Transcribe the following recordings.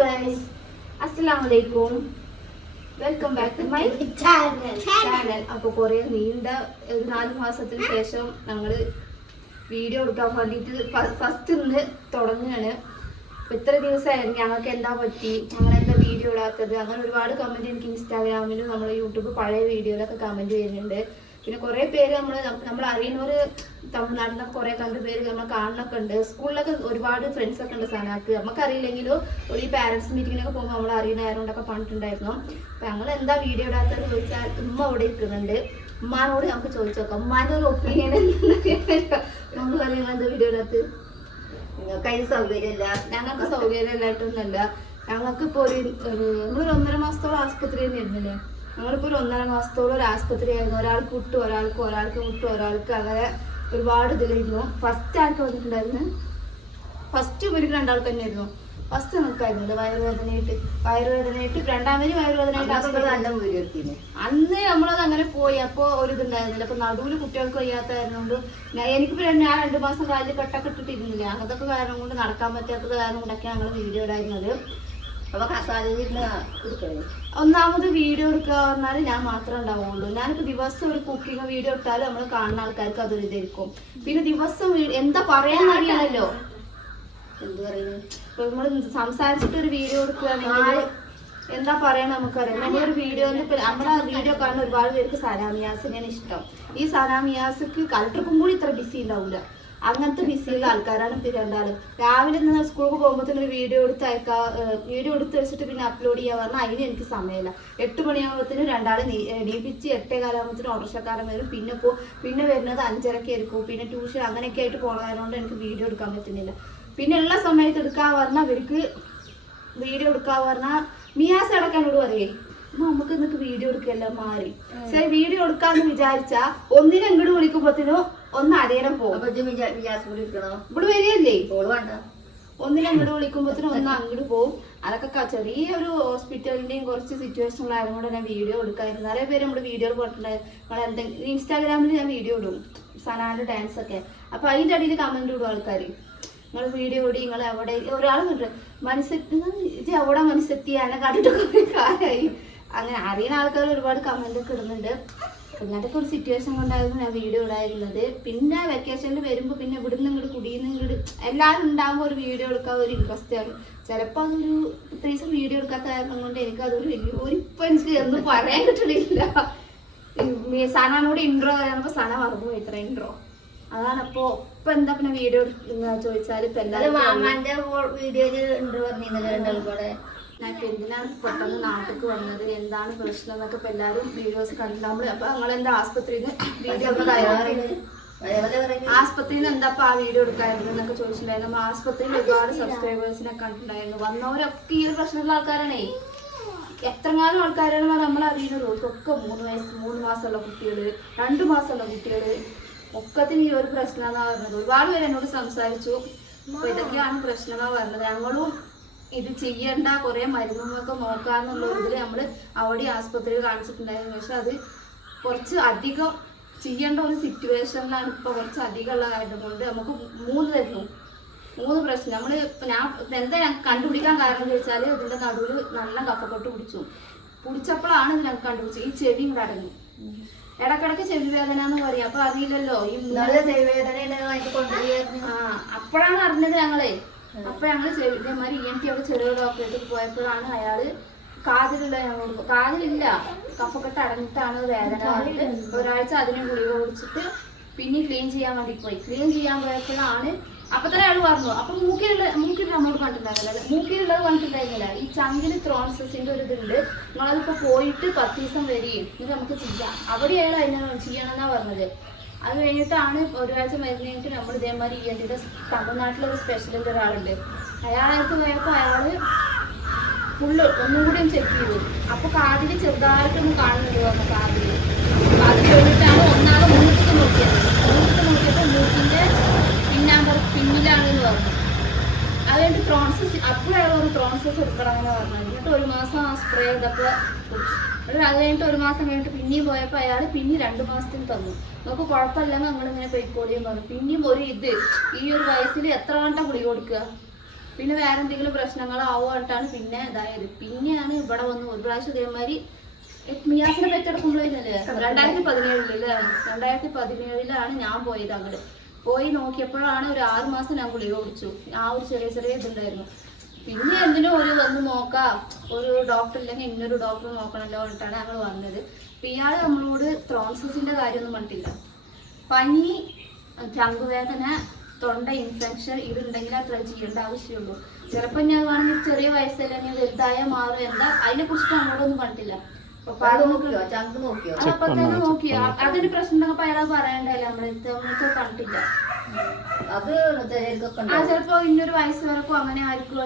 Guys അസ്സലാമു അലൈക്കും welcome back to my channel അപ്പോൾ കുറേ നീണ്ട ഒരു നാല് മാസത്തിന് ശേഷം ഞങ്ങൾ വീഡിയോ എടുക്കാൻ വേണ്ടിയിട്ട് ഫസ്റ്റ് ഇന്ന് തുടങ്ങുകയാണ് ഇത്ര ദിവസമായിരുന്നു ഞങ്ങൾക്ക് എന്താ പറ്റി ഞങ്ങൾ എന്താ വീഡിയോ ഇടാത്തത്? അങ്ങനെ ഒരുപാട് കമന്റ് എനിക്ക് ഇൻസ്റ്റാഗ്രാമിലും നമ്മുടെ യൂട്യൂബ് പഴയ വീഡിയോയിലൊക്കെ കമന്റ് ചെയ്യുന്നുണ്ട് പിന്നെ കുറെ പേര് നമ്മൾ നമ്മൾ അറിയുന്നവര് തമിഴ്നാട്ടിൽ നിന്നൊക്കെ കുറെ കണ്ട് പേര് നമ്മൾ കാണണൊക്കെ ഉണ്ട്. സ്കൂളിലൊക്കെ ഒരുപാട് ഫ്രണ്ട്സ് ഒക്കെ ഉണ്ട് സനാക്ക് നമുക്ക് അറിയില്ലെങ്കിലും ഒരു ഈ പാരന്റ്സ് മീറ്റിങ്ങിനൊക്കെ പോകുമ്പോൾ നമ്മൾ അറിയുന്ന ആരോണ്ടൊക്കെ പറഞ്ഞിട്ടുണ്ടായിരുന്നു. അപ്പൊ ഞങ്ങൾ എന്താ വീഡിയോ ഇടാത്തത് ചോദിച്ചാൽ ഉമ്മ അവിടെ ഇരിക്കുന്നുണ്ട്. ഉമ്മാനോട് നമുക്ക് ചോദിച്ചു നോക്കാം ഉമ്മാന്റെ ഒരു ഒപ്പീനിയൻ നമ്മൾ പറയുന്നത് എന്താ വീഡിയോ ഇടാത്തത്? നിങ്ങൾക്ക് അതിന് സൗകര്യമില്ല. ഞങ്ങൾക്ക് സൗകര്യമില്ലാട്ടൊന്നുമില്ല ഞങ്ങൾക്ക് ഇപ്പോൾ ഒരു നമ്മളൊരു ഒന്നര മാസത്തോളം ആസ്പത്രി തന്നെ ഞങ്ങളിപ്പോൾ ഒരു ഒന്നര മാസത്തോളം ഒരു ആസ്പത്രിയായിരുന്നു ഒരാൾക്ക് വിട്ടു ഒരാൾക്ക് ഒരാൾക്ക് വിട്ടു ഒരാൾക്ക് അങ്ങനെ ഒരുപാട് ഇതിലായിരുന്നു ഫസ്റ്റ് ആൾക്ക് വന്നിട്ടുണ്ടായിരുന്നു. ഫസ്റ്റ് ഇവർക്ക് രണ്ടാൾക്ക് തന്നെയായിരുന്നു. ഫസ്റ്റ് നിൽക്കായിരുന്നു വയറുവേദനയായിട്ട് വയറുവേദനയായിട്ട് രണ്ടാമത് വയറുവേദനയായിട്ട് അന്ന് നമ്മളത് അങ്ങനെ പോയി. അപ്പോൾ ഒരു ഇതുണ്ടായിരുന്നില്ല. അപ്പൊ നടുവിൽ കുട്ടികൾക്ക് വയ്യാത്തായിരുന്നുകൊണ്ട് എനിക്കിപ്പോ ഞാൻ രണ്ടു മാസം കാലിൽ കെട്ടൊക്കെ ഇട്ടിട്ടിരുന്നില്ല. അതൊക്കെ കാരണം കൊണ്ട് നടക്കാൻ പറ്റാത്തത് കാരണം കൊണ്ടൊക്കെ ഞങ്ങൾ വീഡിയോ ഇടായിരുന്നത്. അപ്പൊ കസാലയിൽ എടുക്കണേ ഒന്നാമത് വീഡിയോ എടുക്കുക പറഞ്ഞാൽ ഞാൻ മാത്രമേ ഉണ്ടാവുള്ളൂ ഞാനിപ്പോ ദിവസം ഒരു കുക്കിംഗ് വീഡിയോ ഇട്ടാലും നമ്മൾ കാണുന്ന ആൾക്കാർക്ക് അതൊരു ഇതായിരിക്കും. പിന്നെ ദിവസം എന്താ എന്താ പറയാന്നറിയാമല്ലോ എന്ത് പറയുന്നു ഇപ്പൊ നമ്മൾ സംസാരിച്ചിട്ട് ഒരു വീഡിയോ എടുക്കുകയാണെങ്കിൽ എന്താ പറയാൻ നമുക്കറിയാം. നമ്മളൊരു വീഡിയോ നമ്മുടെ വീഡിയോ കാണുന്ന ഒരുപാട് പേർക്ക് സലാമിയാസിനെയാണ് ഇഷ്ടം. ഈ സലാമിയാസിക്ക് കളക്ടർക്കും കൂടി ഇത്ര ബിസി ഉണ്ടാവില്ല അങ്ങനത്തെ ബിസിയുള്ള ആൾക്കാരാണ് രണ്ടാളും. രാവിലെ നിന്ന് സ്കൂളിൽ പോകുമ്പോൾ ഒരു വീഡിയോ എടുത്ത് അയക്കാ വീഡിയോ എടുത്ത് വെച്ചിട്ട് പിന്നെ അപ്ലോഡ് ചെയ്യാൻ പറഞ്ഞാൽ അതിന് എനിക്ക് സമയമില്ല. എട്ട് മണിയാകുമ്പോഴത്തേനും രണ്ടാൾ ഡീപിച്ച് എട്ടേ കാലാകുമ്പോഴത്തേനും ഓട്ടോറിക്ഷക്കാരൻ വരും. പിന്നെ പോ പിന്നെ വരുന്നത് അഞ്ചരക്ക് ആയിരിക്കും. പിന്നെ ട്യൂഷൻ അങ്ങനെയൊക്കെ ആയിട്ട് പോകാറുകൊണ്ട് എനിക്ക് വീഡിയോ എടുക്കാൻ പറ്റുന്നില്ല. പിന്നെ ഉള്ള സമയത്ത് എടുക്കാൻ പറഞ്ഞാൽ അവർക്ക് വീഡിയോ എടുക്കാൻ പറഞ്ഞാൽ മിയാസ് അടക്കാനോട് പറയേ? "ഉമ്മ, നമുക്ക് ഇന്നൊക്കെ വീഡിയോ എടുക്കല്ല മാറി. പക്ഷെ വീഡിയോ എടുക്കാന്ന് വിചാരിച്ചാ ഒന്നിനെ ഇങ്ങോട്ട് വിളിക്കുമ്പോത്തിനോ ഒന്ന് അടയണം പോകും. ഇവിടെ വരികയല്ലേ? ഒന്നിനെ അങ്ങോട്ട് വിളിക്കുമ്പോഴത്തേനും ഒന്ന് അങ്ങോട്ട് പോകും. അതൊക്കെ ക- ചെറിയൊരു ഹോസ്പിറ്റലിന്റെയും കുറച്ച് സിറ്റുവേഷനിലായതുകൊണ്ട് കൊണ്ട് ഞാൻ വീഡിയോ എടുക്കായിരുന്നു നിറയെ പേര് നമ്മുടെ വീഡിയോ പോയിട്ടുണ്ടായിരുന്നു എന്തെങ്കിലും ഇൻസ്റ്റാഗ്രാമിൽ ഞാൻ വീഡിയോ ഇടും. സനാന്റെ ഡാൻസ് ഒക്കെ. അപ്പൊ അതിന്റെ അടിയിൽ കമന്റ് ഇടും ആൾക്കാർ നിങ്ങൾ വീഡിയോ ഇടി നിങ്ങൾ എവിടെ ഒരാൾ കണ്ടു മനസ്സെത്തി ഇത് എവിടെ മനസ്സെത്തി എന്നെ കണ്ടിട്ടൊക്കെ കാലായി അങ്ങനെ അറിയുന്ന ആൾക്കാർ ഒരുപാട് കമന്റ് ഒക്കെ ഇടുന്നുണ്ട്. അങ്ങനത്തെ ഒരു സിറ്റുവേഷൻ കൊണ്ടായിരുന്നു ഞാൻ വീഡിയോ ഇടായിരുന്നത് പിന്നെ വെക്കേഷനിൽ വരുമ്പോൾ പിന്നെ ഇവിടുന്ന് ഇങ്ങോട്ട് കുടിയുന്ന ഇങ്ങോട്ട് എല്ലാവരും ഉണ്ടാകുമ്പോൾ ഒരു വീഡിയോ എടുക്കാൻ ഒരു ഇൻട്രസ്റ്റ് ആണ്. ചിലപ്പോൾ അതൊരു ഇത്ര ദിവസം വീഡിയോ എടുക്കാത്ത കാരണം കൊണ്ട് എനിക്ക് അതൊരു വലിയ ഒരു ഇപ്പം എനിക്ക് ഒന്നും പറയാൻ കിട്ടണില്ല സനാനോട് ഇൻട്രോ പറയുമ്പോൾ സന മറന്നു പോയി ഇത്ര ഇൻട്രോ അതാണ് അപ്പോ ഇപ്പൊ എന്താ പിന്നെ വീഡിയോ ചോദിച്ചാൽ ഇപ്പൊ എല്ലാവരും മാമാന്റെ വീഡിയോയിൽ ഉണ്ട് പറഞ്ഞിരുന്നത് രണ്ടാളും കൂടെ ഞാൻ ഇപ്പൊ എന്തിനാണ് പെട്ടെന്ന് നാട്ടിലേക്ക് വന്നത്? എന്താണ് പ്രശ്നം എന്നൊക്കെ ഇപ്പൊ എല്ലാവരും വീഡിയോസ് കണ്ടിട്ട് നമ്മൾ അപ്പൊ എന്താ ആസ്പത്രിയിൽ വീഡിയോ ഒക്കെ ആസ്പത്രിയിൽ നിന്ന് എന്താ ആ വീഡിയോ എടുക്കായിരുന്നു എന്നൊക്കെ ചോദിച്ചിട്ടുണ്ടായിരുന്നു. ആസ്പത്രിയിൽ ഒരുപാട് സബ്സ്ക്രൈബേഴ്സിനെ കണ്ടിട്ടുണ്ടായിരുന്നു. വന്നവരൊക്കെ ഈ ഒരു പ്രശ്നമുള്ള ആൾക്കാരാണേ. എത്രങ്ങാനും ആൾക്കാരാണ് നമ്മൾ അറിയുന്നത്. ഒക്കെ മൂന്ന് വയസ്സ് മൂന്ന് മാസമുള്ള കുട്ടികൾ രണ്ടു മാസമുള്ള കുട്ടികൾ ഒക്കത്തിന് ഈ ഒരു പ്രശ്നമാണെന്നാ പറഞ്ഞത്. ഒരുപാട് പേര് എന്നോട് സംസാരിച്ചു. ഇതൊക്കെയാണ് പ്രശ്നങ്ങൾ പറഞ്ഞത്. ഞങ്ങളും ഇത് ചെയ്യണ്ട കുറെ മരുന്നുകളൊക്കെ നോക്കാന്നുള്ള ഇതിൽ നമ്മൾ അവിടെ ആസ്പത്രിയിൽ കാണിച്ചിട്ടുണ്ടായിരുന്നു. പക്ഷെ അത് കുറച്ച് അധികം ചെയ്യേണ്ട ഒരു സിറ്റുവേഷനിലാണ് ഇപ്പൊ കുറച്ച് അധികം ഉള്ള കാര്യം കൊണ്ട് നമുക്ക് മൂന്ന് തരുന്നു. മൂന്ന് പ്രശ്നം. നമ്മൾ ഞാൻ എന്താ ഞാൻ കണ്ടുപിടിക്കാൻ കാരണം ചോദിച്ചാൽ ഇതിന്റെ നടുവിൽ നല്ല കഫക്കെട്ട് പിടിച്ചു. പിടിച്ചപ്പോഴാണ് ഇത് ഞങ്ങൾക്ക് കണ്ടുപിടിച്ചത്. ഈ ചെവി ഇവിടെ അടങ്ങി ഇടക്കിടക്ക് ചെവി വേദന എന്ന് പറയും. അപ്പൊ അറിയില്ലല്ലോ. ഈ ചെവി വേദന ആ അപ്പോഴാണ് അറിഞ്ഞത് ഞങ്ങളെ. അപ്പൊ ഞങ്ങൾ ഇതേമാതിരി ഇ എൻ ടി അവിടെ ചെറിയ ഡോക്ടറേറ്റ് പോയപ്പോഴാണ് അയാൾ കാതിലുള്ള ഞങ്ങളോട് കാതിലില്ല. കഫക്കെട്ട് അടഞ്ഞിട്ടാണ് വേദന ഒരാഴ്ച അതിന് ഗുളിക കുടിച്ചിട്ട് പിന്നെ ക്ലീൻ ചെയ്യാൻ വേണ്ടി പോയി. ക്ലീൻ ചെയ്യാൻ പോയപ്പോഴാണ് അപ്പൊ തന്നെ അയാൾ പറഞ്ഞു. അപ്പൊ മൂക്കിലുള്ള മൂക്കിൽ നമ്മളോട് കണ്ടിട്ടുണ്ടായിരുന്നില്ല മൂക്കിലുള്ളത് കണ്ടിട്ടുണ്ടായിരുന്നില്ല ഈ ചങ്കിന് ത്രോൺസസിന്റെ ഒരു ഇതുണ്ട്. നിങ്ങളതിപ്പോ പോയിട്ട് പത്ത് ദിവസം വരികയും ഇത് നമുക്ക് ചെയ്യാം. അവിടെ അയാൾ അതിനെ ചെയ്യണമെന്നാ പറഞ്ഞത്. അത് കഴിഞ്ഞിട്ടാണ് ഒരാഴ്ച മരുന്ന് കഴിഞ്ഞിട്ട് നമ്മൾ ഇതേമാതിരി ഇ എൻ ടിയുടെ തമിഴ്നാട്ടിലൊരു സ്പെഷ്യലിന്റെ ഒരാളുണ്ട്. അയാളടുത്ത് പോയപ്പോൾ അയാൾ ഫുള്ള് ഒന്നും കൂടി ഒന്ന് ചെക്ക് ചെയ്തു. അപ്പോൾ കാതിൽ ചെറുതായിട്ടൊന്ന് കാണുന്നുണ്ട് പറഞ്ഞു കാതിൽ അത് കഴിഞ്ഞിട്ടാണ് ഒന്നാമത് മൂക്കിട്ട് നോക്കിയത്. മൂക്കിട്ട് നോക്കിയപ്പോൾ മൂക്കിന്റെ പിന്നാമ്പർ പിന്നിലാണെന്ന് പറഞ്ഞു അത് പ്രോൺസസ് ത്രോൺസസ് അപ്പോഴാണ് ഒരു ത്രോൺസസ് എടുക്കണമെന്ന് പറഞ്ഞു. എന്നിട്ട് ഒരു മാസം ആ സ്പ്രേ ചെയ്തപ്പോൾ എന്നിട്ട് അത് കഴിഞ്ഞിട്ട് ഒരു മാസം കഴിഞ്ഞിട്ട് പിന്നെയും പോയപ്പോൾ അയാൾ പിന്നെ രണ്ട് മാസത്തിന് തന്നു. നമുക്ക് കുഴപ്പമില്ലെന്ന് നമ്മളിങ്ങനെ ഇങ്ങനെ പൊയ്ക്കോളിയും പറഞ്ഞു. പിന്നെയും ഒരു ഇത് ഈ ഒരു വയസ്സിൽ എത്ര കണ്ട ഗുളിക കൊടുക്കുക? പിന്നെ വേറെ എന്തെങ്കിലും പ്രശ്നങ്ങളാവുമായിട്ടാണ് പിന്നെ ഇതായത്. പിന്നെയാണ് ഇവിടെ വന്ന് ഒരു പ്രാവശ്യം ഇതേമാതിരി മിയാസിനെ പറ്റി എടുക്കുമ്പോഴേ രണ്ടായിരത്തി പതിനേഴിലല്ലേ രണ്ടായിരത്തി പതിനേഴിലാണ് ഞാൻ പോയത് അങ്ങോട്ട് പോയി നോക്കിയപ്പോഴാണ് ഒരു ആറ് മാസം ഞാൻ ഗുളിക കുടിച്ചു. ആ ഒരു ചെറിയ ചെറിയ ഇതുണ്ടായിരുന്നു. പിന്നെ എന്തിനും ഒരു വന്ന് നോക്കാം. ഒരു ഡോക്ടർ ഇല്ലെങ്കിൽ ഇന്നൊരു ഡോക്ടർ നോക്കണമല്ലോ എന്നിട്ടാണ് ഞങ്ങൾ വന്നത്. അപ്പൊ ഇയാൾ നമ്മളോട് ത്രോൺസിന്റെ കാര്യമൊന്നും പറഞ്ഞിട്ടില്ല. പനി ചങ്കുവേദന തൊണ്ട ഇൻഫെക്ഷൻ ഇതുണ്ടെങ്കിൽ അത്ര ചെയ്യേണ്ട ആവശ്യമുള്ളൂ. ചിലപ്പോൾ ഞാൻ വേണമെങ്കിൽ ചെറിയ വയസ്സിൽ അല്ലെങ്കിൽ വലുതായ മാറും എന്താ? അതിനെ കുറിച്ചിട്ട് നമ്മളോടൊന്നും പറഞ്ഞിട്ടില്ല. നോക്കിയോ ചങ്ക് നോക്കിയോ ആ, അപ്പൊ തന്നെ നോക്കി ആ- അതിന് പ്രശ്നം ഉണ്ടെങ്കിൽ അപ്പൊ അയാളെ പറയണ്ടല്ലേ നമ്മളെടുത്ത് നമ്മൾക്ക് കണ്ടിട്ടില്ല അത് ചിലർക്കൊക്കെ ആ ഉണ്ടാവും ചിലപ്പോ ഇന്നൊരു വയസ്സ് വരക്കോ അങ്ങനെ ആയിരിക്കും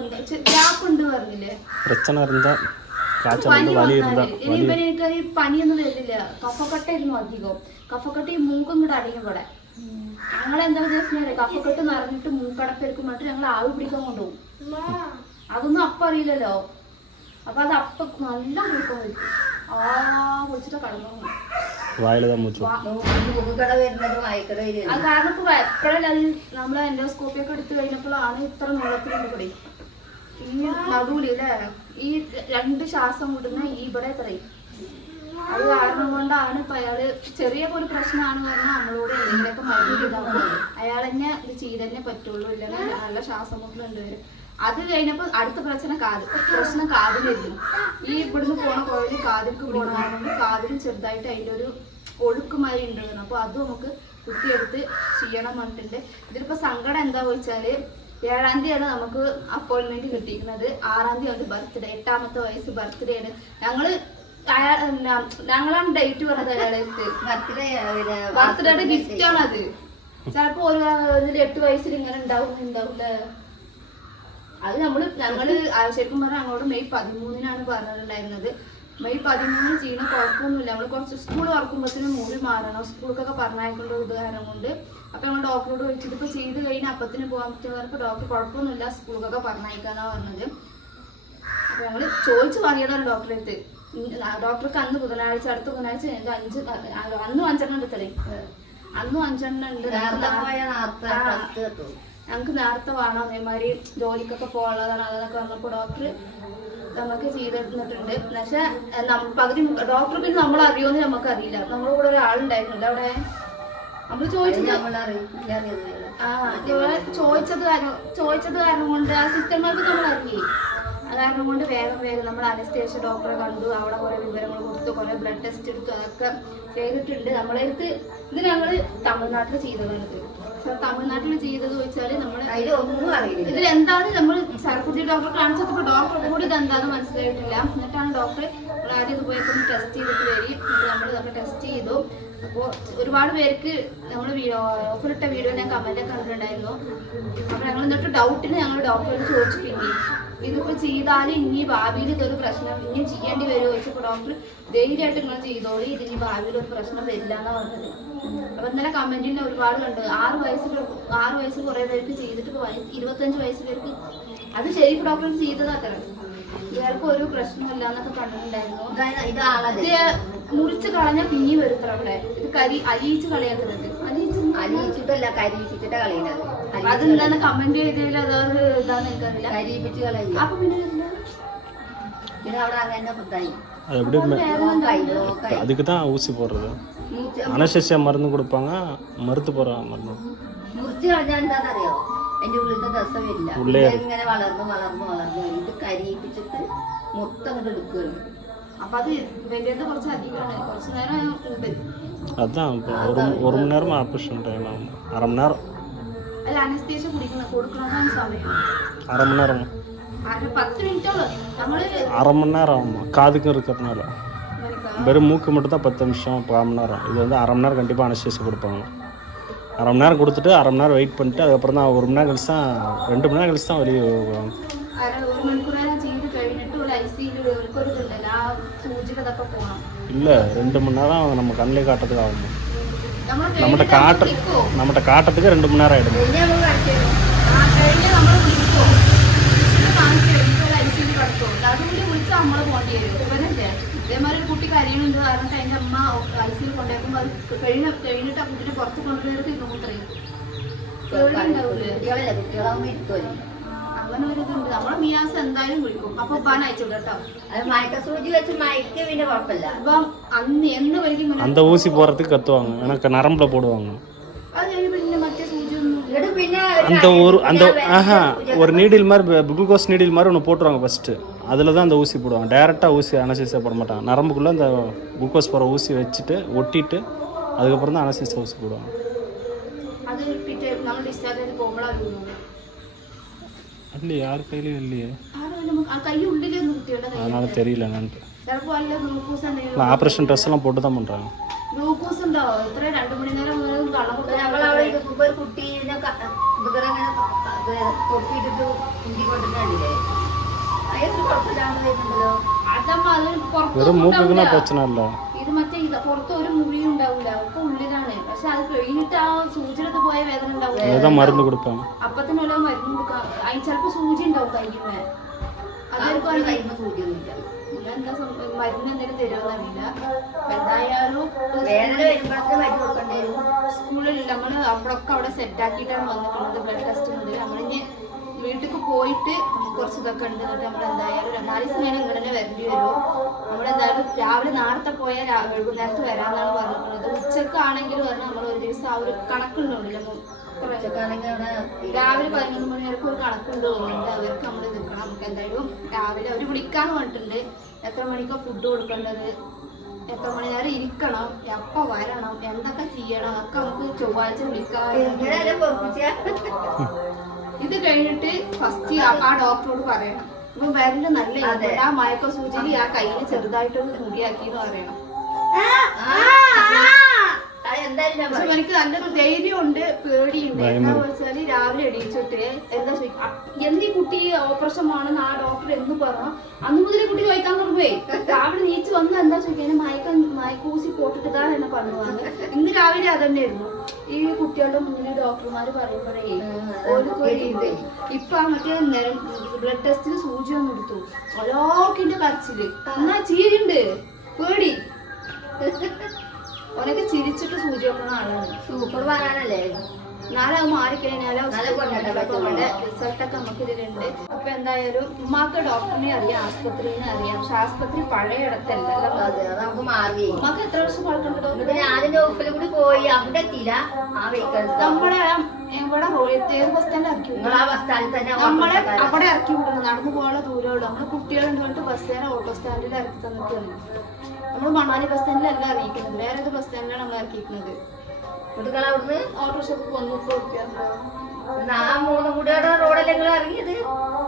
ഗ്യാപ്പ് ഉണ്ട് പറഞ്ഞില്ലേ பிரச்சனை இருந்தால் காய்ச்சல் പനി வந்து வலி വന്നാല് இருந்தால் ഇനി வலி ഇവന് എനിക്ക് ഈ പനിയൊന്നും വരില്ല കഫക്കെട്ടായിരുന്നു അധികം കഫക്കെട്ട് ഈ മൂക്കും കൂടെ അടങ്ങി ഇവിടെ ഞങ്ങൾ എന്താ വിചാരിച്ചാൽ കഫക്കെട്ട് നിറഞ്ഞിട്ട് മൂക്കടപ്പെരുക്കും പറഞ്ഞിട്ട് ഞങ്ങൾ ആവി പിടിക്കാൻ കൊണ്ടുപോകും അതൊന്നും അപ്പം അറിയില്ലല്ലോ അപ്പൊ അത് അപ്പൊ നല്ല മുഴുക്കം വിളിക്കും ആ വിളിച്ചിട്ട് കടന്നു. വായിലതാ മൂച്ചു അത് കാരണം ഇപ്പൊ എപ്പോഴല്ല നമ്മൾ എൻഡോസ്കോപ്പി ഒക്കെ എടുത്തു കഴിഞ്ഞപ്പോഴാണ് ഇത്ര നീളത്തിലുണ്ട് ഇവിടെ ഈ നടുവിലല്ലേ ഈ രണ്ട് ശ്വാസം വിടുന്ന ഈ ഇവിടെ ഇത്രയും അത് കാരണം കൊണ്ടാണ് ഇപ്പൊ അയാൾ ചെറിയ ഒരു പ്രശ്നമാണ് പറഞ്ഞാൽ നമ്മളോട് എന്തെങ്കിലുമൊക്കെ മരുന്ന് ചെയ്താൽ അയാൾ തന്നെ ഇത് ചെയ്തന്നെ പറ്റുള്ളൂ ഇല്ലെങ്കിൽ നല്ല ശ്വാസം മുട്ടലുണ്ട് വരും അത് കഴിഞ്ഞപ്പോ അടുത്ത പ്രശ്നം കാത് പ്രശ്നം കാതിലായിരുന്നു. ഈ ഇവിടുന്ന് പോണ കോഴി കാതിൽക്ക് പോണ. കാതിൽ ചെറുതായിട്ട് അതിന്റെ ഒരു ഒഴുക്കുമായി ഉണ്ട് പറഞ്ഞു. അപ്പൊ അത് നമുക്ക് കുത്തിയെടുത്ത് ചെയ്യണം പറഞ്ഞിട്ടുണ്ട്. ഇതിലിപ്പോ സങ്കടം എന്താ വെച്ചാൽ ഏഴാം തീയതിയാണ് നമുക്ക് അപ്പോയിന്റ്മെന്റ് കിട്ടിയിരിക്കുന്നത്. ആറാം തീയതി അവന്റെ ബർത്ത്ഡേ എട്ടാമത്തെ വയസ്സ് ബർത്ത്ഡേ ആണ്. ഞങ്ങൾ ഞങ്ങളാണ് ഡേറ്റ് പറഞ്ഞത് അയാളെ ബർത്ത്ഡേ ബർത്ത്ഡേയുടെ ഗിഫ്റ്റ് ആണ് അത് ചിലപ്പോ ഒരു എട്ട് വയസ്സിൽ ഇങ്ങനെ ഉണ്ടാവും ഉണ്ടാവില്ല അത് നമ്മൾ ഞങ്ങൾ ശരിക്കും പറഞ്ഞാൽ അങ്ങോട്ട് മെയ് പതിമൂന്നിനാണ് പറഞ്ഞിട്ടുണ്ടായിരുന്നത്. മെയ് പതിമൂന്നിന് ചെയ്യണ കുഴപ്പമൊന്നുമില്ല. നമ്മൾ കുറച്ച് സ്കൂൾ തുറക്കുമ്പോഴത്തേനും മൂവി മാറണം. സ്കൂൾക്കൊക്കെ പറഞ്ഞായിക്കൊണ്ട് കാരണം കൊണ്ട്. അപ്പൊ ഞങ്ങൾ ഡോക്ടറോട് ചോദിച്ചിട്ട് ഇപ്പൊ ചെയ്ത് കഴിഞ്ഞാൽ അപ്പത്തിന് പോകാൻ പറ്റുന്നവർക്ക് ഡോക്ടർ കുഴപ്പമൊന്നുമില്ല സ്കൂൾക്കൊക്കെ പറഞ്ഞയക്കാന്നാ പറഞ്ഞത്. അപ്പൊ ഞങ്ങൾ ചോദിച്ചു വാങ്ങിയതാണ് ഡോക്ടറെ അടുത്ത്. ഡോക്ടർക്ക് അന്ന് ബുധനാഴ്ച അടുത്ത ബുധനാഴ്ച എന്തോ അഞ്ച് അന്നും അഞ്ചെണ്ണം എടുത്തല്ലേ അന്നും അഞ്ചെണ്ണം ഉണ്ട്. ഞങ്ങൾക്ക് നേരത്തെ വേണം അതേമാതിരി ജോലിക്കൊക്കെ പോകാനുള്ളതാണ്. അതൊക്കെ പറഞ്ഞപ്പോൾ ഡോക്ടർ നമുക്ക് ചെയ്തെടുത്തിട്ടുണ്ട് പക്ഷേ പകുതി ഡോക്ടർ പിന്നെ നമ്മൾ അറിയുമെന്ന് നമുക്ക് അറിയില്ല നമ്മുടെ കൂടെ ഒരാളുണ്ടായിരുന്നില്ല. അവിടെ നമ്മൾ ചോദിച്ചത് ആ ഇവിടെ ചോദിച്ചത് കാരണം ചോദിച്ചത് കാരണം കൊണ്ട് ആ സിസ്റ്റർമാർക്ക് നമ്മൾ അറിയേ കാരണം കൊണ്ട് വേഗം വേഗം നമ്മൾ അനസ്തേഷ്യ ഡോക്ടറെ കണ്ടു. അവിടെ കുറെ വിവരങ്ങൾ കൊടുത്തു. കുറേ ബ്ലഡ് ടെസ്റ്റ് എടുത്തു. അതൊക്കെ ചെയ്തിട്ടുണ്ട്. നമ്മളെടുത്ത് ഇത് ഞങ്ങൾ തമിഴ്നാട്ടിൽ ചെയ്തതാണിത് പക്ഷെ തമിഴ്നാട്ടിൽ ചെയ്തത് വെച്ചാൽ നമ്മൾ ഇതിൽ എന്താണ് നമ്മൾ സർക്കുട്ടി ഡോക്ടറെ കാണിച്ചപ്പോൾ ഡോക്ടർ കൂടി ഇത് എന്താണെന്ന് മനസ്സിലായിട്ടില്ല. എന്നിട്ടാണ് ഡോക്ടർ ആദ്യം ഇത് പോയി ടെസ്റ്റ് ചെയ്തിട്ട് വരി. നമ്മൾ നമ്മൾ ഇതൊക്കെ ടെസ്റ്റ് ചെയ്തു. അപ്പോൾ ഒരുപാട് പേർക്ക് നമ്മൾ ഓഫറിട്ട വീഡിയോ ഞാൻ കമന്റ് കണ്ടിട്ടുണ്ടായിരുന്നു. അപ്പോൾ ഞങ്ങൾ എന്നിട്ട് ഡൗട്ടിന് ഞങ്ങൾ ഡോക്ടറോട് ചോദിച്ചു പിന്നെ. ഇതിപ്പോൾ ചെയ്താൽ ഇനി ഭാവിയിൽ ഇതൊരു പ്രശ്നം ഇനി ചെയ്യേണ്ടി വരുമോ ചോദിച്ചപ്പോൾ ഡോക്ടർ ധൈര്യമായിട്ട് നിങ്ങൾ ചെയ്തോളി. ഇതിനി ഭാവിയിൽ ഒരു പ്രശ്നം വരില്ല എന്നാണ് പറഞ്ഞത്. അപ്പൊ ഇന്നലെ കമന്റിന് ഒരുപാട് കണ്ട് ആറ് വയസ്സിൽ ആറ് വയസ്സ് കുറെ പേർക്ക് ചെയ്തിട്ട് ഇപ്പൊ വയസ്സ് ഇരുപത്തഞ്ച് വയസ്സ് പേർക്ക് അത് ഷെരീഫ് ഡോക്ടർ ചെയ്തതാത്ര ഇയാൾക്ക് ഒരു പ്രശ്നമില്ല എന്നൊക്കെ കണ്ടിട്ടുണ്ടായിരുന്നു ഇത് ആളത് ഇത് മുറിച്ച് കളഞ്ഞാൽ പിന്നി വരുത്ര അവിടെ ഇത് കരി അലിയിച്ച് കളയാത്തത് അലിയിച്ച് അലിയിച്ചിട്ടല്ല കരിയിച്ചിട്ട് കളയുന്നത് അതെന്താന്ന് കമന്റ് ചെയ്തതിൽ അതൊരു ഇതാന്ന് എനിക്കറിയില്ല കരിയിപ്പിച്ച് കളയുക അപ്പൊ പിന്നെ വരില്ല. പിന്നെ അവിടെ അങ്ങനെ ഇതായി அது எப்படி மெ- നോക്കായി നോക്കായി அதுக்கு தான் ஊசி போடுறது அனசேசியா மருந்து கொடுப்பாங்க மருத்து போகிற மருந்து മുറിച്ച് കളഞ്ഞാൽ എന്താണെന്നറിയോ അതിന്റെ ഉള്ളിലത്തെ ദശ വരില്ല ഉള്ളേ. ഇത് ഇങ്ങനെ വളർന്ന് വളർന്ന് വളർന്ന് വരും ഇത് കരിയിപ്പിച്ചിട്ട് മൊത്തം അങ്ങോട്ട് എടുക്കുകയാണ് അപ്പൊ അത് വലിയത് കുറച്ച് അധികമാണ് കുറച്ച് നേരം ഉണ്ട് அதுதான் இப்போ ஒரு ஒரு மணி நேரம் ஆப்ரேஷன் டைம் ஆகும் அரை மணி நேரம் അല്ല അനസ്തേഷ്യ കുടിക്കുന്ന കൊടുക്കണമെന്നാണ് സമയം அரை மணி நேரம் അത് പത്ത് മിനിറ്റോളം നമ്മള് அரை மணி நேரம் ஆகும் காதுக்கும் இருக்கிறதுனால ഇവർക്ക് வெறும் மூக்கு மட்டும் தான் பத்து நிமிஷம் கால் மணி நேரம். இது வந்து அரை மணி நேரம் கண்டிப்பாக அனஸ்டேஷன் கொடுப்பாங்க. அரை மணி நேரம் கொடுத்துட்டு அரை மணி நேரம் வெயிட் பண்ணிட்டு அதுக்கப்புறம் தான் ஒரு மணி நேரம் கழிச்சு தான் ரெண்டு மணி நேரம் கழிச்சு தான் வெளியே போவாங்க இல்லை ரெண்டு மணி நேரம் நம்ம கண்ணிலே காட்டுறதுக்கு ஆகும். நம்மகிட்ட காட்ட நம்மகிட்ட காட்டுறதுக்கு ரெண்டு மணி நேரம் ஆகிடும் അതുകൊണ്ട് വിളിച്ച് നമ്മളെ ഇതേമാതിരി കുട്ടി കരയുന്നുണ്ട് കാരണം എന്റെ അമ്മ ഗൾഫിൽ കൊണ്ടേക്കുമ്പോൾ അത് കഴിഞ്ഞ കഴിഞ്ഞിട്ട് ആ കുട്ടീനെ പുറത്ത് കൊണ്ടുവരുന്നത് ഇരുന്നൂത്രയും അവനൊരിതുണ്ട് നമ്മളെ മിയാസ് എന്തായാലും വിളിക്കും. അപ്പൊ ഉപ്പാൻ അയച്ചോളൂ കേട്ടോ മയക്കസൂചി വെച്ച് മയക്ക് പിന്നെ കുഴപ്പമില്ല. അപ്പം അന്ന് എന്ന് വരിക്കും அந்த ஊசி போறதுக்கு கத்துவாங்க எனக்கு நரம்புல போடுவாங்க അത് കഴിഞ്ഞ് പിന്നെ മറ്റേ സൂചി ഒന്നും ഇല്ല. அந்த ஒரு அந்த ஆஹா ஒரு நீடில் மாதிரி குளுக்கோஸ் நீடில் மாதிரி ஒன்று போட்டுருவாங்க ஃபஸ்ட்டு அதில் தான் அந்த ஊசி போடுவாங்க டேரெக்டாக ஊசி அனசீசியா போட மாட்டாங்க நரம்புக்குள்ளே அந்த குளுக்கோஸ் போகிற ஊசி வச்சுட்டு ஒட்டிட்டு அதுக்கப்புறம் தான் அனசீசியா ஊசி போடுவாங்க അത് പിറ്റേ നമ്മൾ ഡിസ്ചാർജ് ചെയ്ത് പോകുമ്പോഴാണ് இல்லையே யார் கையிலையும் இல்லையே ആ കൈ ഉള്ളിലൊന്നും കുട്ടികളുടെ കൈ அதனால் தெரியல என்னன்ட்டு ചിലപ്പോൾ വല്ല ഗ്ലൂക്കോസ് എന്തെങ്കിലും இல்லை ஆப்ரேஷன் ட்ரெஸ் எல்லாம் போட்டு தான் பண்ணுறாங்க ഗ്ലൂക്കോസ് ഉണ്ടാവോ ഇത്ര രണ്ടു മണി നേരം മുതൽ കള്ളം കൊടുക്കാൻ ഞങ്ങളവിടെ ഇരിക്കുമ്പോ ഒരു കുട്ടി ഇതിനെ ക- ഇതുപോലെ ഇങ്ങനെ വെറും മൂക്കിക്കുന്ന പ്രശ്നമല്ല ഇത് മറ്റേ ഇല്ല പുറത്ത് ഒരു മുഴി ഉണ്ടാവില്ല. ഒക്കെ ഉള്ളിലാണ്. പക്ഷെ അത് കഴിഞ്ഞിട്ട് ആ സൂചിയിലൊക്കെ പോയ വേദന ഉണ്ടാവില്ല. മരുന്ന് കൊടുക്കാം അപ്പത്തിനുള്ള മരുന്ന് കൊടുക്കാം. അതിന് ചിലപ്പോ സൂചി ഉണ്ടാവും കയ്യുമേ അതായിരിക്കും കയ്യുമ്പോ സൂചി ഒന്നുമില്ല എന്താ മരുന്ന് എന്തെങ്കിലും തരാമെന്നറിയില്ല എന്തായാലും വേദന വരുമ്പോഴൊക്കെ മരുന്ന് കൊടുക്കേണ്ടി വരും. നമ്മൾ അവിടൊക്കെ അവിടെ സെറ്റ് ആക്കിയിട്ടാണ് വന്നിട്ടുള്ളത്. ബ്ലഡ് ടെസ്റ്റ് മുതൽ നമ്മളിനി വീട്ടിലേക്ക് പോയിട്ട് നമുക്ക് കുറച്ച് ഇതൊക്കെ ഉണ്ട്. എന്നിട്ട് നമ്മൾ എന്തായാലും രണ്ടാൽ ദിവസം കഴിഞ്ഞ് ഇങ്ങനെ തന്നെ വരേണ്ടി വരുമോ നമ്മളെന്തായാലും രാവിലെ നേരത്തെ പോയാൽ വൈകുന്നേരത്ത് വരാമെന്നാണ് പറഞ്ഞിട്ടുള്ളത്. ഉച്ചക്കാണെങ്കിൽ പറഞ്ഞാൽ നമ്മൾ ഒരു ദിവസം ആ ഒരു കണക്കുണ്ടല്ലോ രാവിലെ പതിനൊന്ന് മണി വരെ ഒരു കണക്കുണ്ട് തോന്നുന്നുണ്ട്. അവർക്ക് നമ്മൾ നിൽക്കണം നമുക്ക് എന്തായാലും രാവിലെ അവർ വിളിക്കാന്ന് പറഞ്ഞിട്ടുണ്ട്. എത്ര മണിക്കാണ് ഫുഡ് കൊടുക്കേണ്ടത്? എത്ര മണി നേരം ഇരിക്കണം? എപ്പോൾ വരണം? എന്തൊക്കെ ചെയ്യണം? ഒക്കെ നമുക്ക് ചൊവ്വാഴ്ച വിളിക്കാം. ഇത് കഴിഞ്ഞിട്ട് ഫസ്റ്റ് ആ ഡോക്ടറോട് പറയണം. അപ്പൊ വരൽ നല്ല. ആ മയക്ക സൂചിയിൽ ആ കയ്യിൽ ചെറുതായിട്ടൊന്ന് മുടിയാക്കിയെന്ന് പറയണം എന്തായാലും ഞാൻ പക്ഷെ പറയും. എനിക്ക് നല്ല ധൈര്യമുണ്ട് പേടിയുണ്ട്. എന്താ വെച്ചാൽ രാവിലെ എണീച്ചിട്ട് എന്താ ചോദിക്കും എന്ത് ഈ കുട്ടി ഓപ്പറേഷൻ വേണമെന്ന് ആ ഡോക്ടർ എന്ന് പറഞ്ഞു? അന്ന് മുതൽ കുട്ടി ചോദിക്കാൻ തുടങ്ങേ രാവിലെ നീച്ച് വന്ന് എന്താ ചോദിക്കാൻ മയക്ക മയക്കൂസി പോട്ടിട്ടതാണ് എന്നെ പറഞ്ഞു വന്ന് ഇന്ന് രാവിലെ അതന്നെയായിരുന്നു. ഈ കുട്ടികളുടെ മുന്നിൽ ഡോക്ടർമാര് പറയുമ്പോഴേ ഓർക്കൊരു ഇത്. ഇപ്പൊ ആ ബ്ലഡ് ടെസ്റ്റിന് സൂചി ഒന്നും എടുത്തു. ഒലോക്കിന്റെ കരച്ചിൽ. എന്നാ ചീരുണ്ട്? പേടി. ഓനൊക്കെ ചിരിച്ചിട്ട് സൂചി വെക്കുന്ന ആളാണ് സൂപ്പർ പറയാനല്ലേ നാളെ ആറ് മാറിക്കഴിഞ്ഞാൽ റിസൾട്ടൊക്കെ നമുക്ക് ഇതിലുണ്ട് അപ്പൊ എന്തായാലും ഉമ്മാക്ക് ഡോക്ടറിനെ അറിയാം ആസ്പത്രിനെ അറിയാം. പക്ഷെ ആസ്പത്രി പഴയ ഇടത്തല്ല അതെ അത് നമുക്ക് ഉമ്മാക്ക് എത്ര വർഷം പഴക്കമുണ്ട് പോയി അവിടെ എത്തിയില്ല. നമ്മളെ ഇവിടെ ഏത് ബസ് സ്റ്റാൻഡിൽ ഇറക്കി ബസ് നമ്മളെ. അവിടെ ഇറക്കി വിടുന്നു നടന്നു പോകാനുള്ള ദൂരമുള്ളൂ നമ്മൾ കുട്ടികളുണ്ട് പറഞ്ഞിട്ട് ബസ്സുകാരെ ഓട്ടോ സ്റ്റാൻഡിൽ ഇറക്കി തന്നിട്ടാണ് നമ്മൾ മണാലി ബസ് സ്റ്റാൻഡിലല്ല അറിയിക്കുന്നത് വേറെ ഏത് ബസ് സ്റ്റാൻഡിലാണ് നമ്മൾ ഇറക്കിയിരിക്കുന്നത്? കുട്ടികൾ അവിടുന്ന് ഓട്ടോറിക്ഷക്ക് വന്നു റുപ്യ ആ മൂന്നും കൂടി അവിടെ റോഡല്ലേ നിങ്ങൾ ഇറങ്ങിയത്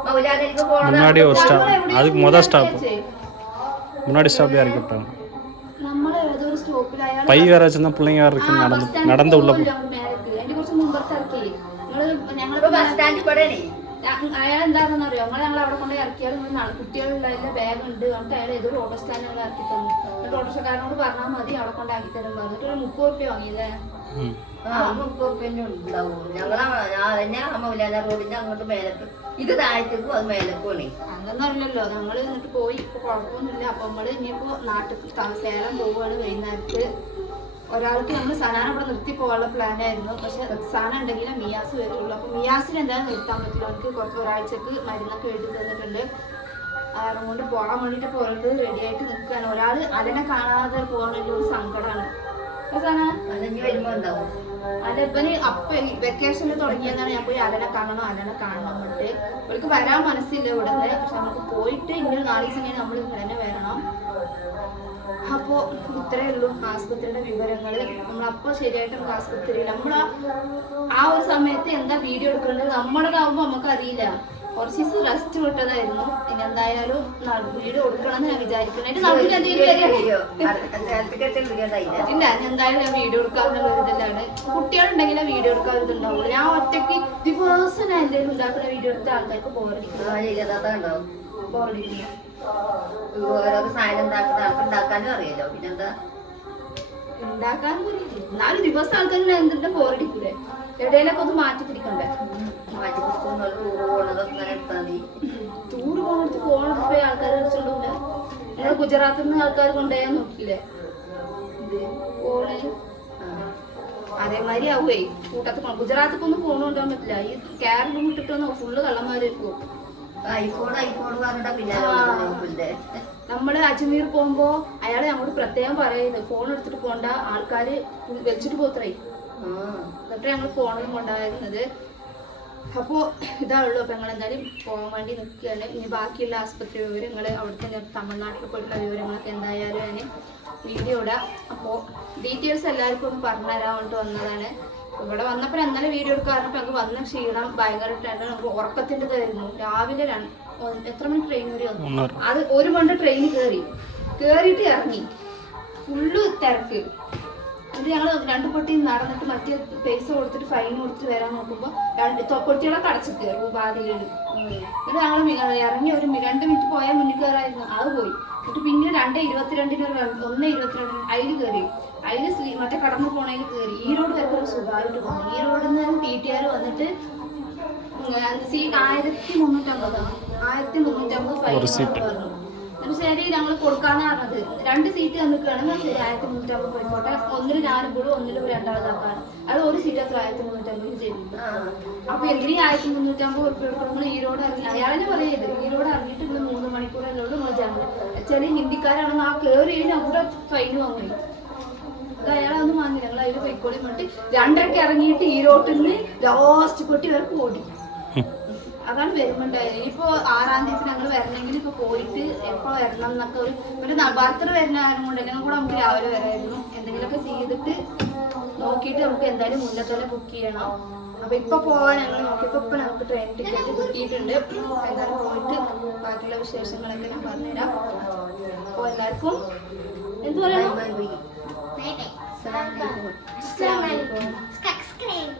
മൗലാദിലേക്ക് പോണത് முன்னாடி ஒரு ஸ்டாப் அதுக்கு மொதல் ஸ்டாப் ചേച്ചി, முன்னாடி ஸ்டாப்லேயே இறக்கி விட்டாங்க നമ്മള് ഏതൊരു സ്റ്റോപ്പിൽ അയാൾ பை வேற வச்சிருந்தா பிள்ளைங்க வேற இருக்கு நடந்து நடந்து உள்ள போ അതിന്റെ കുറച്ച് മുമ്പത്തെ ഇറക്കി നിങ്ങള് ഞങ്ങള് ഇപ്പൊ ബസ് സ്റ്റാൻഡിൽ പെടണേ അയാൾ എന്താണെന്ന് അറിയോ ഞങ്ങൾ ഞങ്ങൾ അവിടെ കൊണ്ട് ഇറക്കിയാൽ നിങ്ങൾ നാളെ കുട്ടികളുള്ള ബാഗ് ഉണ്ട് എന്നിട്ട് അയാൾ ഏതൊരു ഓട്ടോ സ്റ്റാൻഡ് ഞങ്ങൾ ഇറക്കി തന്നു. എന്നിട്ട് ഓട്ടോറിക്ഷക്കാരനോട് പറഞ്ഞാൽ മതി അവിടെ കൊണ്ട് ആക്കി തരും പറഞ്ഞിട്ട് ഒരു മുപ്പത് റുപ്യ വാങ്ങിയില്ലേ ഇത് താഴത്തേക്കും അത് മേലേക്കുമാണ് അറിയില്ലല്ലോ. ഞങ്ങൾ എന്നിട്ട് പോയി. ഇപ്പൊ കുഴപ്പമൊന്നുമില്ല. അപ്പൊ നമ്മൾ ഇനിയിപ്പോ നാട്ടിൽ സേലം പോവുകയാണ് വൈകുന്നേരത്ത്. ഒരാൾക്ക് നമ്മൾ സനാന ഇവിടെ നിർത്തി പോകാനുള്ള പ്ലാൻ ആയിരുന്നു. പക്ഷെ സാന ഉണ്ടെങ്കിലേ മിയാസ് വരുള്ളൂ അപ്പൊ മിയാസിന് എന്തായാലും നിർത്താൻ പറ്റില്ല. അവർക്ക് കുറച്ച് ഒരാഴ്ചക്ക് മരുന്നൊക്കെ എഴുതി തന്നിട്ടുണ്ട്. അതുകൊണ്ട് കൊണ്ട് പോകാൻ വേണ്ടിട്ട് പോയിട്ട് റെഡി ആയിട്ട് നിൽക്കുകയാണ്. ഒരാൾ അതിനെ കാണാതെ പോകാൻ വേണ്ടി ഒരു സങ്കടമാണ് അലപ്പന് അപ്പൊ വെക്കേഷനിൽ തുടങ്ങിയതാണ് ഞാൻ പോയി അലനെ കാണണം അലനെ കാണണം എന്നിട്ട് അവർക്ക് വരാൻ മനസ്സില്ല ഇവിടുന്ന്. പക്ഷെ നമുക്ക് പോയിട്ട് ഇനി നാല് ദിവസം കഴിഞ്ഞ് നമ്മൾ ഇവിടെ തന്നെ വരണം. അപ്പോ ഇത്രയേ ഉള്ളൂ ആസ്പത്രിയുടെ വിവരങ്ങൾ നമ്മൾ അപ്പോൾ ശരിയായിട്ട് നമുക്ക് ആസ്പത്രി നമ്മൾ ആ ഒരു സമയത്ത് എന്താ വീഡിയോ എടുക്കേണ്ടത് നമുക്ക് അറിയില്ല കുറച്ച് ദിവസം റെസ്റ്റ് വിട്ടതായിരുന്നു. പിന്നെ എന്തായാലും വീഡിയോ കൊടുക്കണം എന്ന് ഞാൻ അതിന്റെ നമുക്ക് ഇല്ല എന്തായാലും ഞാൻ വീഡിയോ എടുക്കാന്നുള്ള ഒരു ഇതിലാണ് കുട്ടികളുണ്ടെങ്കിലേ വീഡിയോ ഇതുണ്ടാവുള്ളൂ. ഞാൻ ഒറ്റയ്ക്ക് ദിവസം ഞാൻ എന്തെങ്കിലും ഉണ്ടാക്കുന്ന വീഡിയോ എടുത്ത ആൾക്കാർക്ക് ബോറടിക്കും ബോറടിക്കില്ല ഓരോ സാധനം ഉണ്ടാക്കുന്ന ആൾക്ക് ഉണ്ടാക്കാനും അറിയാലോ. പിന്നെന്താ? ഉണ്ടാക്കാൻ എന്നാലും ദിവസം ആൾക്കാർ എന്തിന്റെ ബോറടിക്കൂലേ എവിടെയെങ്കിലൊക്കെ ഒന്ന് മാറ്റി പിടിക്കണ്ടേ? മാറ്റി പുസ്തകങ്ങൾ ടൂറ് പോകണതൊക്കെ ഇങ്ങനെ എടുത്താൽ മതി. ടൂറ് പോകുന്നിടത്ത് ഫോൺ പോയി ആൾക്കാർ വിളിച്ചോണ്ടൂല. നിങ്ങൾ ഗുജറാത്തിൽ നിന്ന് ആൾക്കാർ കൊണ്ടുപോയാൽ നോക്കിയില്ലേ? ഫോണ്. അതേമാതിരി ആവുമേ കൂട്ടത്തിൽ ഗുജറാത്തിൽ ഗുജറാത്തിക്കൊന്നും ഫോൺ കൊണ്ടുപോകാൻ പറ്റില്ല. ഈ കേരളം വിട്ടിട്ടൊന്നും ഫുള്ള് കള്ളന്മാരായിരിക്കും ഐഫോൺ ഐഫോൺ പറഞ്ഞിട്ടാ പിന്നെ നമ്മൾ നമ്മൾ അജ്മീർ പോകുമ്പോ അയാൾ ഞങ്ങളോട് പ്രത്യേകം പറയുന്നത് ഫോൺ എടുത്തിട്ട് പോണ്ട ആൾക്കാര് വെച്ചിട്ട് പോത്രേ. എന്നിട്ട് ഞങ്ങൾ ഫോണൊന്നും കൊണ്ടായിരുന്നത്. അപ്പോ ഇതാ ഉള്ളൂ അപ്പൊ ഞങ്ങൾ എന്തായാലും പോകാൻ വേണ്ടി നിൽക്കുകയാണ് ഇനി ബാക്കിയുള്ള ആസ്പത്രി വിവരങ്ങൾ അവിടുത്തെ തമിഴ്നാട്ടിൽ പോയിട്ടുള്ള വിവരങ്ങളൊക്കെ എന്തായാലും ഞാൻ വീഡിയോ ഇടാം. അപ്പോൾ ഡീറ്റെയിൽസ് എല്ലാവർക്കും ഒന്ന് പറഞ്ഞു തരാൻ വേണ്ടി വന്നതാണ്. ഇവിടെ വന്നപ്പോൾ ഇന്നലെ വീഡിയോ എടുക്കാറുണ്ട് ഞങ്ങൾക്ക് വന്ന ക്ഷീണം ഭയങ്കരമായിട്ടാണ്. നമുക്ക് ഉറക്കത്തിന്റെതായിരുന്നു രാവിലെ എത്ര മണി ട്രെയിൻ കയറി വന്നു? അത് ഒരു മണ്ട് ട്രെയിൻ കയറി കയറിയിട്ട് ഇറങ്ങി. ഫുള്ള് തിരക്ക്. അത് ഞങ്ങൾ രണ്ട് പൊട്ടി നടന്നിട്ട് മറ്റേ പൈസ കൊടുത്തിട്ട് ഫൈൻ കൊടുത്തിട്ട് വരാൻ നോക്കുമ്പോൾ രണ്ട് പൊട്ടികളൊക്കെ അടച്ചു കയറും ബാധികൾ എന്നിട്ട് ഞങ്ങൾ ഇറങ്ങി ഒരു രണ്ട് മിനിറ്റ് പോയാൽ മുന്നിൽ കയറായിരുന്നു അത് പോയി. എന്നിട്ട് പിന്നെ രണ്ട് ഇരുപത്തിരണ്ടിന് ഒരു ഒന്ന് ഇരുപത്തിരണ്ടിന് അതിൽ കയറി സ്ലീ മറ്റേ കടന്നു പോണതിൽ കയറി ഈരോട് വരെ ഒരു സുഖമായിട്ട് പോകണം ഈരോട് നിന്ന് ടി ടി ആർ വന്നിട്ട് ആയിരത്തി മുന്നൂറ്റമ്പതാണ് ആയിരത്തി മുന്നൂറ്റമ്പത്. പറഞ്ഞു. എന്നിട്ട് ശരി ഞങ്ങൾ കൊടുക്കാന്ന് പറഞ്ഞത്. രണ്ട് സീറ്റ് തന്നിക്കുകയാണെങ്കിൽ ശരി ആയിരത്തി മുന്നൂറ്റമ്പത് പോയിക്കോട്ടെ. ഒന്നിൽ ഞാനും കൂടും ഒന്നിലും രണ്ടാമതാക്കാണ് അത് ഒരു സീറ്റ് അത്ര ആയിരത്തി മുന്നൂറ്റമ്പത് ചെയ്തു അപ്പൊ എന്തിനീ ആയിരത്തി മുന്നൂറ്റമ്പത് ഉറുപ്പ് നമ്മൾ ഈരോട് ഇറങ്ങി അയാളെ പറയത് ഈരോട് ഇറങ്ങിയിട്ട് മൂന്ന് മണിക്കൂറല്ലേ ഉള്ളൂ നിങ്ങൾ ജനറൽ ചില ഹിന്ദിക്കാരാണെങ്കിൽ ആ കയറി അവിടെ ഫൈൻ വാങ്ങി അത് അയാളൊന്നും വാങ്ങില്ല ഞങ്ങൾ അതിൽ പൊയ്ക്കോടി എന്നിട്ട് രണ്ടരക്ക് ഇറങ്ങിയിട്ട് ഈരോട്ടിൽ നിന്ന് ലാസ്റ്റ് കൊട്ടി വരെ ഓടി. അതാണ് വരുമ്പോണ്ടായത്. ഇനിയിപ്പോ ആറാം തീയതി ഞങ്ങൾ വരണമെങ്കിൽ ഇപ്പൊ പോയിട്ട് എപ്പോ വരണം എന്നൊക്കെ ഒരു ഒരു നവാർത്തർ വരുന്ന കാരണം കൊണ്ട് എല്ലാം കൂടെ നമുക്ക് രാവിലെ വരായിരുന്നു. എന്തെങ്കിലുമൊക്കെ ചെയ്തിട്ട് നോക്കിയിട്ട് നമുക്ക് എന്തായാലും മുന്നത്തോടെ ബുക്ക് ചെയ്യണം. അപ്പൊ ഇപ്പൊ പോവാൻ ഞങ്ങൾ നോക്കിയപ്പോ ഇപ്പൊ നമുക്ക് ട്രെയിൻ ടിക്കറ്റ് കിട്ടിയിട്ടുണ്ട്. എന്തായാലും പോയിട്ട് ബാക്കിയുള്ള വിശേഷങ്ങളൊക്കെ ഞാൻ പറഞ്ഞുതരാം. അപ്പൊ എല്ലാവർക്കും എന്ത് പറയണം Assalamualaikum. Assalamualaikum. Skak skrik.